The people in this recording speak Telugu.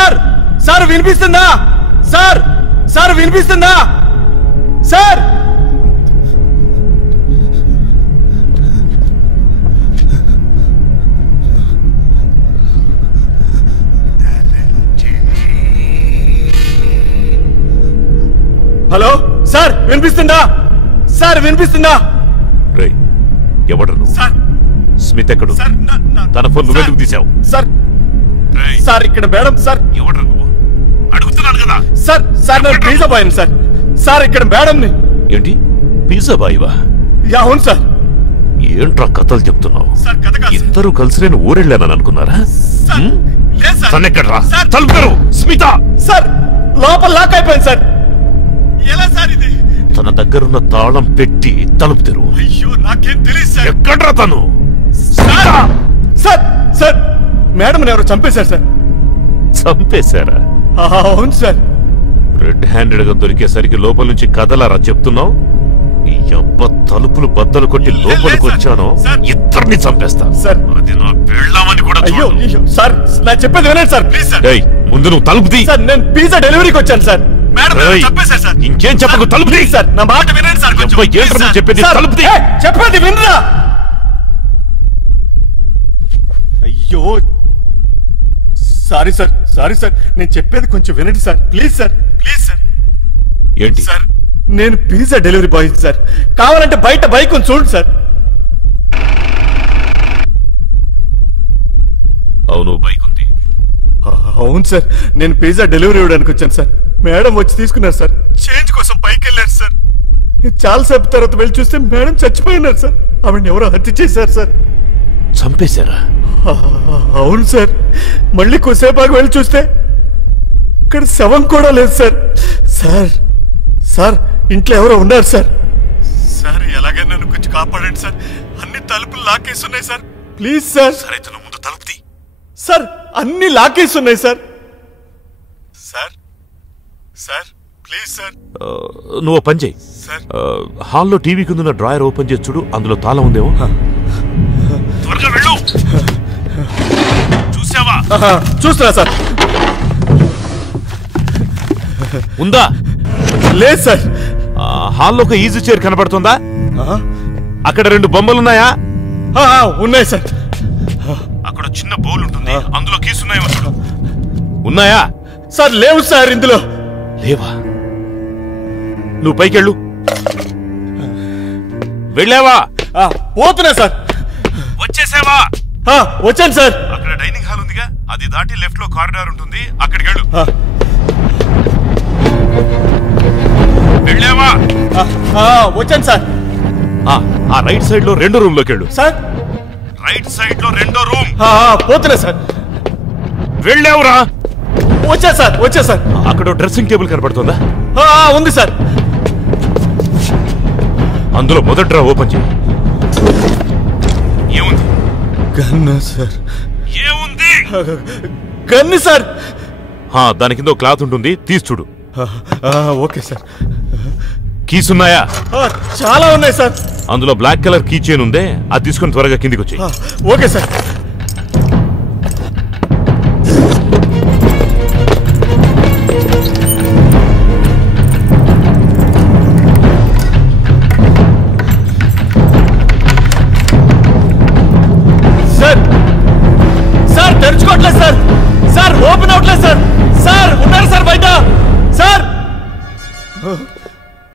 సార్ సార్ వినిపిస్తుందా? సార్ సార్ వినిపిస్తుందా? సార్ హలో సార్ వినిపిస్తుందా? సార్ వినిపిస్తుందా? రేయ్ ఎవడ్రా నువ్వు? సార్ స్మిత్ ఎక్కడు? తన ఫోన్ నువ్వెందుకు తీసావు? సార్ సార్ ఇక్కడ మేడం. సార్ ఎవడ్రా నువ్వు? అడుగుతున్నాను కదా. సార్ సార్ నేను పిజ్జా బాయ్ సార్. సార్ ఇక్కడ మేడంని. ఏంటి పిజ్జా బాయ్వా? అవును సార్. ఏంట్రా కథలు చెప్తున్నావు? ఇద్దరు కలిసి నేను ఊరెళ్ళానని అనుకున్నారా? తనెక్కడ్రా? తలుపుతారు స్మిత. సార్ లోపల లాక్ అయిపోయింది సార్. ఎలా సార్ ఇది? తన దగ్గరున్న తాళం పెట్టి తలుపు తెరువు. అయ్యో నాకేం తెలియదు సార్. ఎక్కడ్రా తను? సార్ సార్ మేడం ఎవరో చంపేశారు సార్. చంపేశారా? అవును సార్. రెడ్ హ్యాండెడ్ గా దొరికేసరికి లోపల నుంచి కదలారా చెప్తున్నావు? ఈ అబ్బ తలుపులు బద్దలు కొట్టి లోపలికి వచ్చాను, ఇద్దరిని చంపేస్తా. సార్ అది నా పెళ్ళామని కూడా అయ్యో సార్ నా చెప్పేది వినండి సార్ ప్లీజ్ సార్. ముందు నువ్వు తలుపు తీ. సార్ నేను పిజ్జా డెలివరీకి వచ్చాను సార్. ఇంకేం చెప్పకు, తలుపు తీ సార్. నా మాట వినండి సార్. చెప్పేది తలుపు తీ. చెప్పేది వినరా? అయ్యో సారీ సార్ సారీ సార్. నేను చెప్పేది కొంచెం వినండి sir please sir. Please sir. ఏంటి సార్ నేను పిజ్జా డెలివరీ బాయ్ సార్. కావాలంటే బయట బైక్ ఉంది చూడండి సార్. అవును బైక్ ఉంది. అవును సార్. నేను పిజ్జా డెలివరీ ఇవ్వడానికి వచ్చాను సార్. మేడం వచ్చి తీసుకున్నారు సార్. చేంజ్ కోసం పైకి వెళ్ళారు సార్. చాలాసేపు తర్వాత వెళ్ళి చూస్తే మేడం చచ్చిపోయినారు సార్. ఆవిడని ఎవరో హత్య చేశారు సార్. చంపేశారా? అవును సార్. మళ్ళీ కొద్దిసేపాకు వెళ్ళి చూస్తే ఇక్కడ శవం కూడా లేదు సార్. సార్ సార్ ఇంట్లో ఎవరో ఉన్నారు సార్. సార్ ఎలాగైనా నన్ను కొంచెం కాపాడండి సార్. అన్ని తలుపులు లాకేసి ఉన్నాయి సార్. Please sir. సరే ముందు తలుపు తీ. సార్ అన్ని లాకేసి ఉన్నాయి sir. Sir sir please sir. నువ్వు పని చేయి. హాల్లో టీవీ కింద డ్రాయర్ ఓపెన్ చేసి చూడు, అందులో తాళం ఉందేమో. త్వరగా వెళ్ళు. చూసావా? చూస్తున్నా సార్. ఉందా? లేదు సార్. హాల్లో ఒక ఈజీ చైర్ కనబడుతుందా? అక్కడ 2 బొమ్మలున్నాయా? ఉన్నాయి సార్. అక్కడ చిన్న బౌల్ ఉంటుంది, అందులో కీసున్నాయో చూడు. ఉన్నాయా? సార్ లేవు సార్. ఇందులో లేవా? నువ్వు పైకెళ్ళు. వెళ్ళావా? పోతున్నా సార్. వచ్చేసావా? వచ్చాను సార్. అక్కడ డైనింగ్ హాల్ ఉందిగా, అది దాటి లెఫ్ట్ లో కారిడార్ ఉంటుంది, అక్కడికి వెళ్ళు. వెళ్ళావా? వచ్చాను సార్. ఆ రైట్ సైడ్ లో 2వ రూమ్ లోకి వెళ్ళు. సార్ రైట్ సైడ్ లో 2వ రూమ్. పోతున్నా సార్. వెళ్ళావురా? వచ్చా సార్. వచ్చా సార్. అక్కడ డ్రెస్సింగ్ టేబుల్ కనబడుతుందా? ఉంది సార్. అందులో మొదటి డ్రా ఓపెన్ చేయి. ఏముంది? Gun sir. ఏముంది? Gun sir. దాని కింద క్లాత్ ఉంటుంది, తీసి చూడు. Okay sir. కీస్ ఉన్నాయా? చాలా ఉన్నాయి సార్. అందులో బ్లాక్ కలర్ కీ చైన్ ఉందే, అది తీసుకొని త్వరగా కిందికి వచ్చి. Okay sir. సార్ సార్ తెరుచుకోవట్లేదు సార్. సార్ ఓపెన్ అవట్లేదు సార్. సార్ ఉన్నారు సార్ బయట. సార్